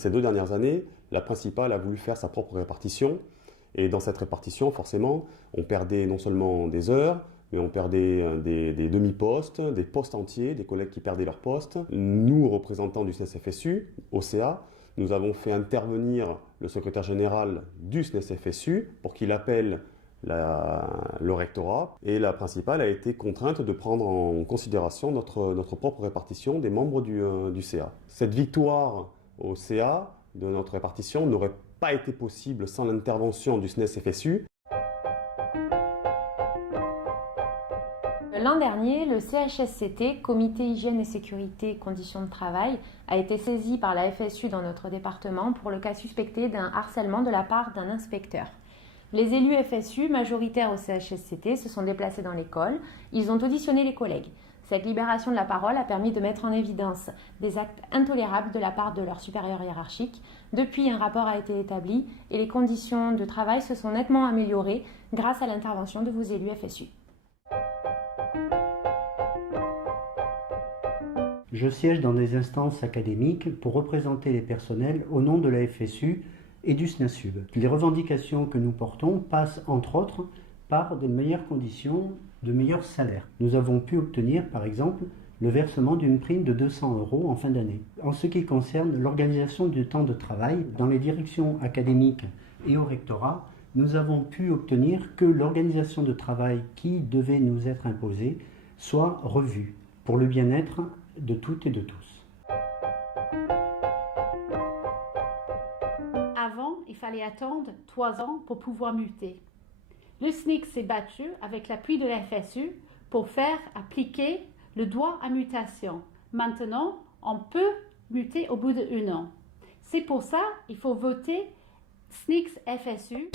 Ces 2 dernières années, la principale a voulu faire sa propre répartition. Et dans cette répartition, forcément, on perdait non seulement des heures, mais on perdait des demi-postes, des postes entiers, des collègues qui perdaient leur poste. Nous, représentants du SNES-FSU, OCA, nous avons fait intervenir le secrétaire général du SNES-FSU pour qu'il appelle le rectorat, et la principale a été contrainte de prendre en considération notre propre répartition des membres du CA. Cette victoire au CA de notre répartition n'aurait pas été possible sans l'intervention du SNES-FSU. L'an dernier, le CHSCT, Comité Hygiène et Sécurité Conditions de Travail, a été saisi par la FSU dans notre département pour le cas suspecté d'un harcèlement de la part d'un inspecteur. Les élus FSU, majoritaires au CHSCT, se sont déplacés dans l'école. Ils ont auditionné les collègues. Cette libération de la parole a permis de mettre en évidence des actes intolérables de la part de leurs supérieurs hiérarchiques. Depuis, un rapport a été établi et les conditions de travail se sont nettement améliorées grâce à l'intervention de vos élus FSU. Je siège dans des instances académiques pour représenter les personnels au nom de la FSU et du SNASUB. Les revendications que nous portons passent entre autres par de meilleures conditions, de meilleurs salaires. Nous avons pu obtenir par exemple le versement d'une prime de 200 € en fin d'année. En ce qui concerne l'organisation du temps de travail, dans les directions académiques et au rectorat, nous avons pu obtenir que l'organisation de travail qui devait nous être imposée soit revue pour le bien-être de toutes et de tous. Avant, il fallait attendre 3 ans pour pouvoir muter. Le SNIC s'est battu avec l'appui de la FSU pour faire appliquer le droit à mutation. Maintenant, on peut muter au bout d'1 an. C'est pour ça qu'il faut voter SNIC FSU.